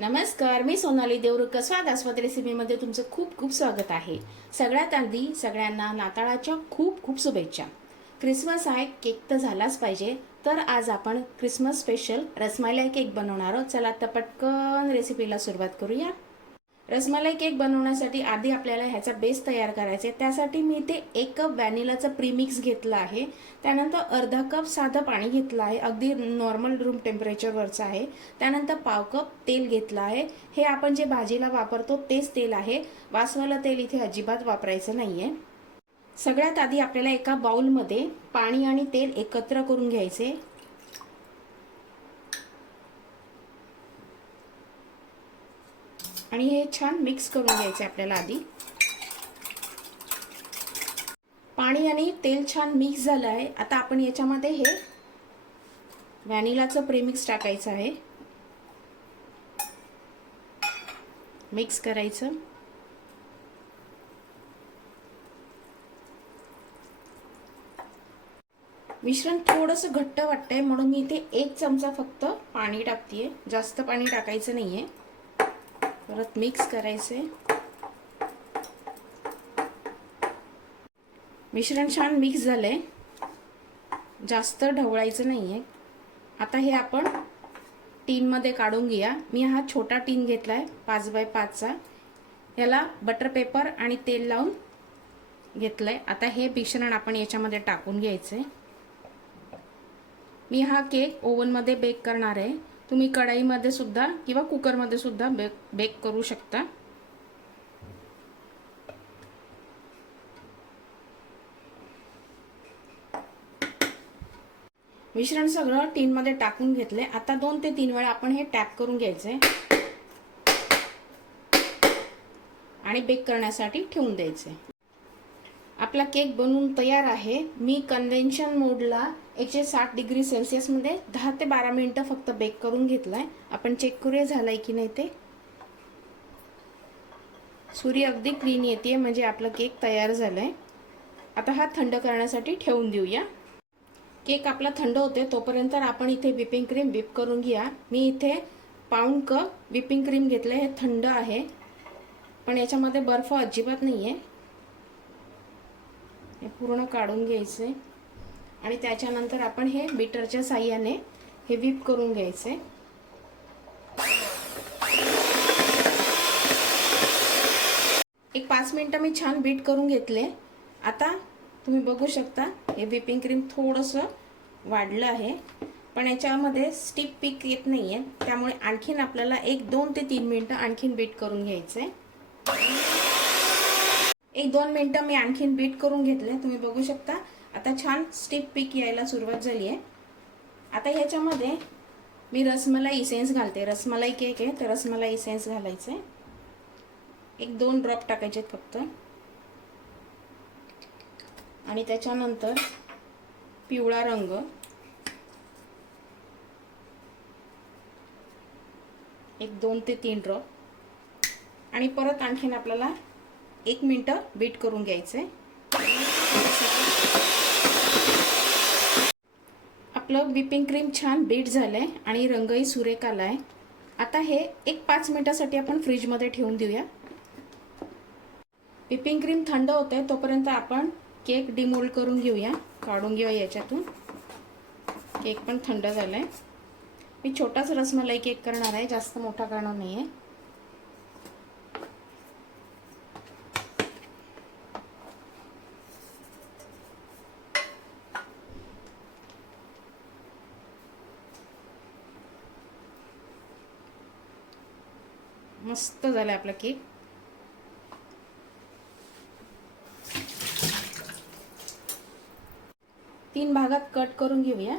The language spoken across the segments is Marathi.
नमस्कार मी सोनाली देवरुख. स्वाद आस्वाद रेसिपीमध्ये तुमचं खूप खूप स्वागत आहे. सगळ्यात आधी सगळ्यांना नाताळाच्या खूप खूप शुभेच्छा. क्रिसमस आहे केक तर झालाच पाहिजे तर आज आपण क्रिसमस स्पेशल रसमलाई केक बनवणार आहोत. चला तर पटकन रेसिपीला सुरुवात करूया. रसमलाई केक बनवण्यासाठी आधी आपल्याला ह्याचा बेस तयार करायचा आहे. त्यासाठी मी इथे एक कप व्हॅनिलाचं प्रीमिक्स घेतलं आहे. त्यानंतर अर्धा कप साधं पाणी घेतलं आहे. अगदी नॉर्मल रूम टेम्परेचरवरचं आहे. त्यानंतर पाव कप तेल घेतलं आहे. हे आपण जे भाजीला वापरतो तेच तेल आहे. वासवाला तेल इथे अजिबात वापरायचं नाही आहे सगळ्यात आधी आपल्याला एका बाउलमध्ये पाणी आणि तेल एकत्र करून घ्यायचे. आणि हे छान मिक्स करून घ्यायचे आपल्याला आधी. पाणी आणि तेल छान मिक्स झालं आहे. आता आपण याच्यामध्ये हे व्हॅनिलाचं प्रेमिक्स टाकायचं आहे. मिक्स करायचं. मिश्रण थोडंसं घट्ट वाटतंय म्हणून मी इथे एक चमचा फक्त पाणी टाकतेय. जास्त पाणी टाकायचं नाहीये. परत मिक्स करायचे. मिश्रण छान मिक्स झालंय. जास्त ढवळायचं नाहीये. आता हे आपण टीनमध्ये काढून घ्या मी हा छोटा टीन घेतलाय पाच बाय पाचचा याला बटर पेपर आणि तेल लावून घेतलंय. आता हे मिश्रण आपण याच्यामध्ये टाकून घ्यायचंय. मी हा केक ओव्हनमध्ये बेक करणार आहे. तुम्ही कढाईमध्ये सुद्धा किंवा कुकरमध्ये सुद्धा बेक बेक करू शकता. मिश्रण सगळं टीनमध्ये टाकून घेतले आता दोन ते तीन वेळा आपण हे टॅप करून घ्यायचे आणि बेक करण्यासाठी ठेवून द्यायचे आपला केक बनवून तयार आहे. मी कन्व्हेन्शन मोडला एकशे साठ डिग्री सेल्सिअसमध्ये दहा ते बारा मिनटं फक्त बेक करून घेतलाय. आपण चेक करूया झालाय की नाही ते. सूर्य अगदी क्लीन येते म्हणजे आपला केक तयार झालाय. आता हा थंड करण्यासाठी ठेवून देऊया. केक आपला थंड होते तोपर्यंत आपण इथे विपिंग क्रीम विप करून घ्या. मी इथे पाऊंड कप विपिंग क्रीम घेतलं हे थंड आहे. पण याच्यामध्ये बर्फ अजिबात नाही आहे हे पूर्ण काढून घ्यायचे. आणि त्याच्यानंतर आपण हे बीटरच्या साह्याने हे व्हीप करून घ्यायचे. एक पाच मिनटं मी छान बीट करून घेतले. आता तुम्ही बघू शकता हे व्हिपिंग क्रीम थोडंसं वाढलं आहे. पण याच्यामध्ये स्टिप पीक येत नाही आहे त्यामुळे आणखीन आपल्याला एक दोन ते तीन मिनटं आणखीन बीट करून घ्यायचं. आहे एक दोन मिनटं मी आणखीन बीट करून घेतले तुम्ही बघू शकता. आता छान स्टिप पीक यायला सुरुवात झाली आहे आता ह्याच्यामध्ये मी रसमलाई इसेन्स घालते. रसमलाई केक आहे तर रसमलाई इसेन्स घालायचं. आहे एक दोन ड्रॉप टाकायचे फक्त. आणि त्याच्यानंतर पिवळा रंग. एक दोन ते तीन ड्रॉप आणि परत आणखीन आपल्याला एक मिनटं बीट करून घ्यायचंय. आपलं विपिंग क्रीम छान बीट झालं आहे आणि रंगही सुरेख आहे आता हे एक पाच मिनिटासाठी आपण फ्रीजमध्ये ठेवून देऊया. विपिंग क्रीम थंड होते तोपर्यंत आपण केक डिमोल्ड करून घेऊया. काढून घेऊया याच्यातून. केक पण थंड झाला आहे मी छोटाच रसमलाई केक करणार आहे जास्त मोठा करणार नाही आहे मस्त झालाय आपला केक. तीन भागात कट करून घेऊया.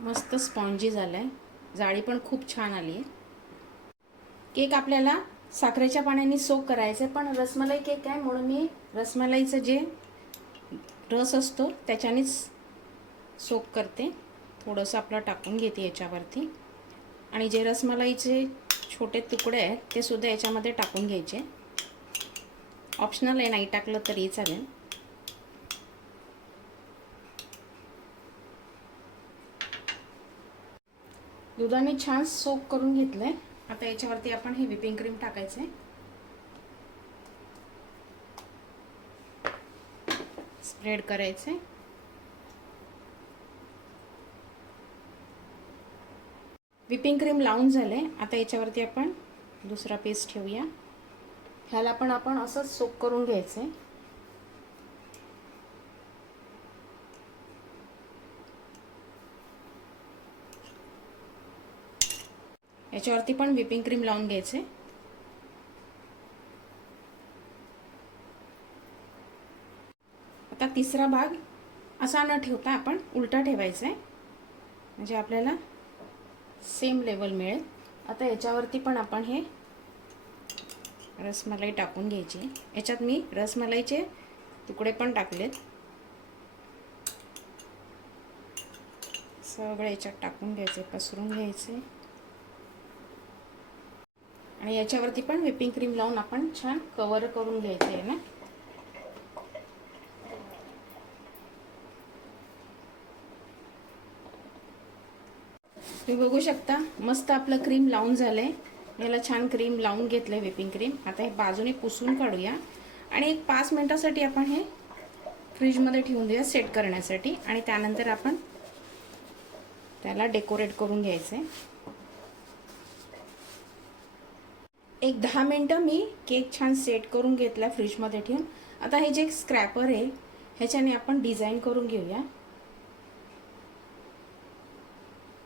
मस्त स्पॉन्जी झालाय. जाळी पण खूप छान आली आहे. केक आपल्याला साखरेच्या पाण्याने सोक करायचं आहे पण रसमलाई केक आहे म्हणून मी रसमलाईचं जे रस असतो त्याच्यानेच सोक करते. थोडंसं आपलं टाकून घेते याच्यावरती. आणि जे रसमलाईचे छोटे तुकडे आहेत ते सुद्धा याच्यामध्ये टाकून घ्यायचे. ऑप्शनल आहे नाही टाकलं तरी चालेल. दुधाने छान सोप करून घेतलंय. आता याच्यावरती आपण हे विपिंग क्रीम टाकायचंय. स्प्रेड करायचंय. विपिंग क्रीम लावून झालंय. आता याच्यावरती आपण दुसरा पेस्ट ठेवूया. ह्याला पण आपण असंच सोप करून घ्यायचंय. याच्यावरती पण व्हिपिंग क्रीम लावून घ्यायचे. आता तिसरा भाग असा न ठेवता आपण उलटा ठेवायचा आहे म्हणजे आपल्याला सेम लेवल मिळेल. आता याच्यावरती पण आपण हे रसमलाई टाकून घ्यायची. याच्यात मी रसमलाईचे तुकडे पण टाकलेत. सगळं याच्यात टाकून घ्यायचे पसरून घ्यायचे. आणि याच्यावरती पण व्हिपिंग क्रीम लावून आपण छान कवर करून घ्यायचं आहे ना. तुम्ही बघू शकता मस्त आपलं क्रीम लावून झालंय. याला छान क्रीम लावून घेतलंय व्हिपिंग क्रीम. आता हे बाजूने पुसून काढूया. आणि एक पाच मिनिटासाठी आपण हे फ्रीजमध्ये ठेवून देऊया सेट करण्यासाठी. आणि त्यानंतर आपण त्याला डेकोरेट करून घ्यायचं आहे एक दहा मिनटं मी केक छान सेट करून घेतला फ्रीजमध्ये ठेवून. आता हे जे स्क्रॅपर आहे ह्याच्याने आपण डिझाईन करून घेऊया.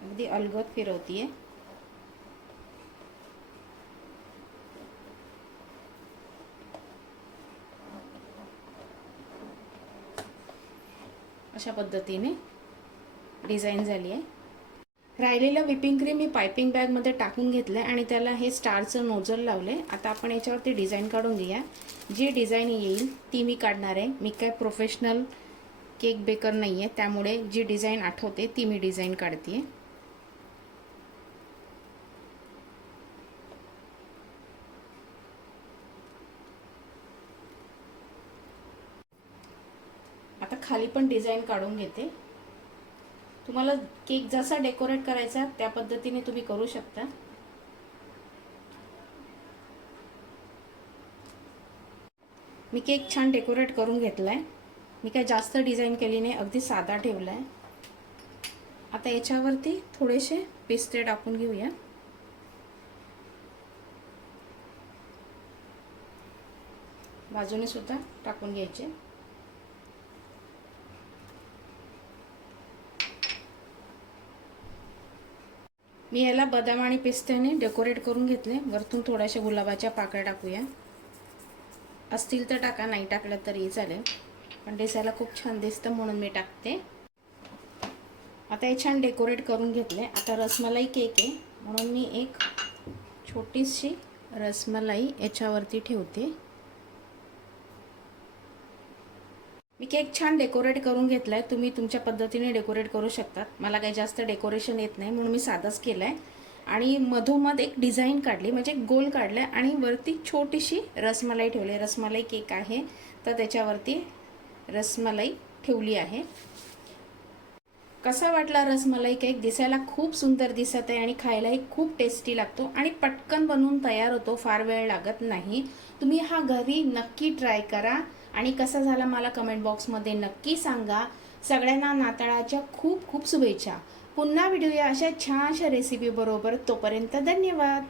अगदी अलगद फिरवतीये. अशा पद्धतीने डिझाईन झाली आहे राहिलेलं विपिंग क्रीम मी पायपिंग बॅगमध्ये टाकून घेतलं आहे आणि त्याला हे स्टारचं नोझल लावलं आहे. आता आपण याच्यावरती डिझाईन काढून घेऊया. जी डिझाईन येईल ती मी काढणार आहे. मी काय प्रोफेशनल केक बेकर नाही आहे. त्यामुळे जी डिझाईन आठवते ती मी डिझाईन काढते आता खाली पण डिझाईन काढून घेते. तुम्हाला केक जसा डेकोरेट करायचा त्या पद्धतीने तुम्ही करू शकता. मी केक छान डेकोरेट करून घेतलाय. मी काय जास्त डिझाईन केली नाही अगदी साधा ठेवलाय. आता याच्यावरती थोडेसे पिस्ते टाकून घेऊया. बाजूने सुद्धा टाकून घ्यायचे. मी याला बदाम आणि पिस्त्याने डेकोरेट करून घेतले. वरतून थोड्याशा गुलाबाच्या पाकळ्या टाकूया. असतील तर टाका नाही टाकलं तरी चालेल. पण दिसायला खूप छान दिसतं म्हणून मी टाकते. आता हे छान डेकोरेट करून घेतले. आता रसमलाई केक आहे. म्हणून मी एक छोटीशी रसमलाई याच्यावरती ठेवते. मी केक छान डेकोरेट करून घेतलाय. तुम्ही तुमच्या पद्धतीने डेकोरेट करू शकतात. मला काही जास्त डेकोरेशन येत नाही म्हणून मी साधंच केलं आहे आणि मधोमध एक डिझाईन काढली म्हणजे गोल काढलं आणि वरती छोटीशी रसमलाई ठेवली. रसमलाई केक आहे तर त्याच्यावरती रसमलाई ठेवली आहे. कसा वाटला रसमलाई केक? दिसायला खूप सुंदर दिसत आहे आणि खायलाही खूप टेस्टी लागतो आणि पटकन बनवून तयार होतो फार वेळ लागत नाही. तुम्ही हा घरी नक्की ट्राय करा. आणि कसा झाला मला कमेंट बॉक्समध्ये नक्की सांगा. सगळ्यांना नाताळाच्या खूप खूप शुभेच्छा. पुन्हा व्हिडिओ या अशा छानशा रेसिपीबरोबर तोपर्यंत धन्यवाद.